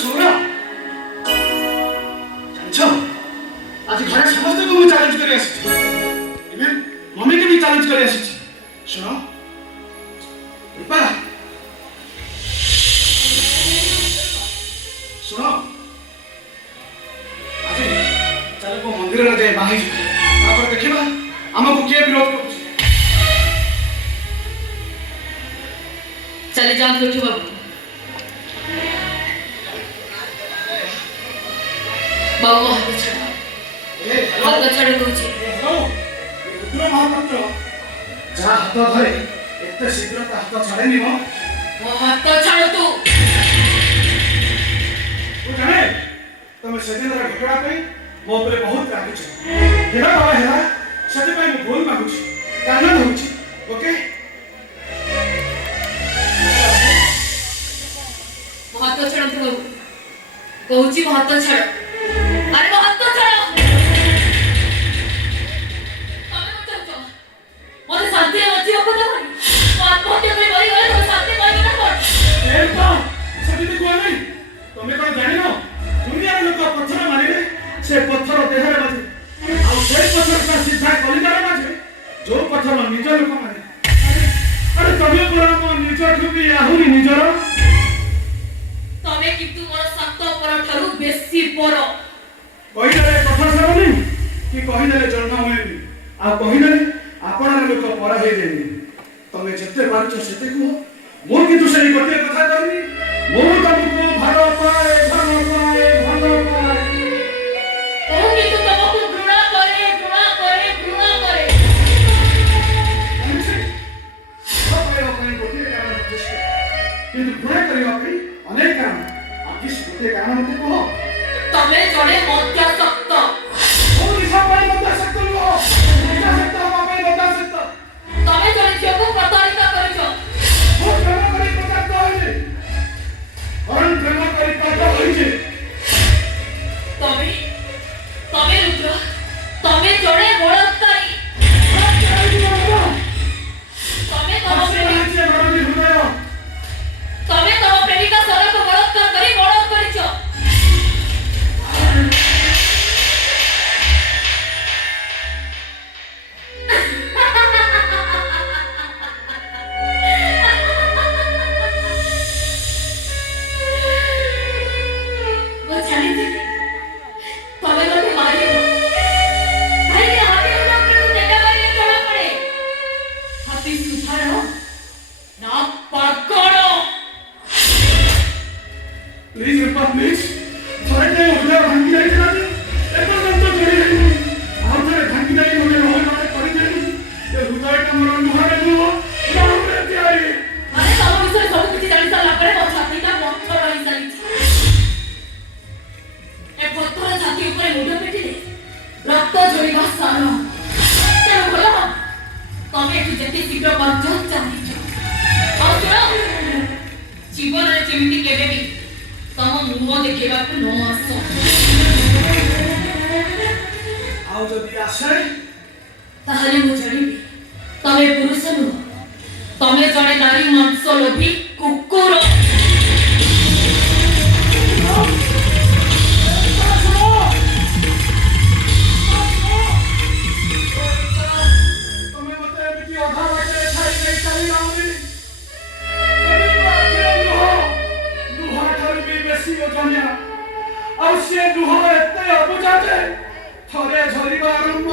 ଶୁଣ ଜାଣିଛ ଆଜି ଘରେ ସମସ୍ତଙ୍କୁ ମୁଁ ଚ୍ୟାଲେଞ୍ଜ କରି ଆସିଛି ଇଭେନ୍ ମମିକୁ ବି ଚ୍ୟାଲେଞ୍ଜ କରି ଆସିଛି ଶୁଣ ରୂପା ଶୁଣ ଆଜି ଚାଲ କୋଉ ମନ୍ଦିରରେ ଯାଇ ବାହା ହେଇଯିବା ତାପରେ ଦେଖିବା ଆମକୁ କିଏ ବିରୋଧ କରୁଛି चले जाओ छोटू बाबू बाबू हाथ छाड़ कौची रुद्र महापात्र जा हाथ धरे एते शीघ्र ता हाथ छाड़ेनी मो हाथ छाड़ तू जाने तुम सेदिन घटना पे मो ऊपर बहुत रागुछ हेला बाबा हेला सेति पे मो भूल मागुछ काना होउछ ओके हाथ छाड़ तू बाबू कौची हाथ छाड़ अरे वो हाथ छाड़ मोरे शांति रे बच्ची को तो आत्महत्या कर मरी गले तो शांति पाई ना कोन ए बा सेति को नहीं तुमे कोन जानि न दुनिया रे लोक पत्थर मारिले से पत्थर देहरे बाजे आ से पत्थर का सीधा कलिदार बाजे जो पत्थर निज लोक मारे अरे तमे पुरा मो निज ठुबी आहुरी निजर तमे किंतु मोर सत्त पर ठारू बेसी पर कहिले कथा सरनी कि कहिले जन्म होइनी आ कहिले आपण लोक पर हे देनी तमे जते पारछ सेते को मो किंतु सही गोटे कथा कहनी मो तुमको भलो पाए भलो पाए भलो पाए ओ किंतु तुमको घृणा करे घृणा करे घृणा करे हमसे सब पाए गोटे कारण चेष्टा किंतु घृणा करिवा पे अनेक कारण आकि गोटे कारण मते कहो तमे जणे मध्यासक्त ओ निशा पाए मध्यासक्त लो मध्यासक्त हवा पाए मध्यासक्त तमे जणे जेको प्रतारित करियो ओ प्रेम करी प्रतारित होइले और प्रेम करी प्रतारित होइले तमे तमे रुद्र तमे जणे बळत्कारी तमे तम प्रेमिका तमे तम प्रेमिका सरक बळत्कार करी बळत करियो प्लीज रुपा प्लीज थोड़े टाइम हो गया भांगी जाई ना एकदम मन तो जोड़ी रही और थोड़े भांगी जाई मुझे रोल मारे पड़ी जाई ये हृदय का मोर नुहारे नु नाम रे त्याई अरे तम विषय सब किछि जानि साला परे मो छाती का पत्थर रही साली ए पत्थर छाती ऊपर मुंड पेटिले रक्त जोड़ीबा सारा ते भलो तमे तू जति शीघ्र मरजो चाहिछ और सुनो जीवन रे जेमिति केबे भी तम मुह देखिबा को न आसो आओ जदी आसे ताहले मु जानिबी तमे पुरुष नुह तमे जणे नारी मांस लोभी कुकुर तुम्हें मते बिकी आधा बाटे छाई गई चली आउनी तमे बाटे नुहा ठार भी बेसी ओजनिया और से नुहा एते अबुझा जे थरे झरिबा आरंभ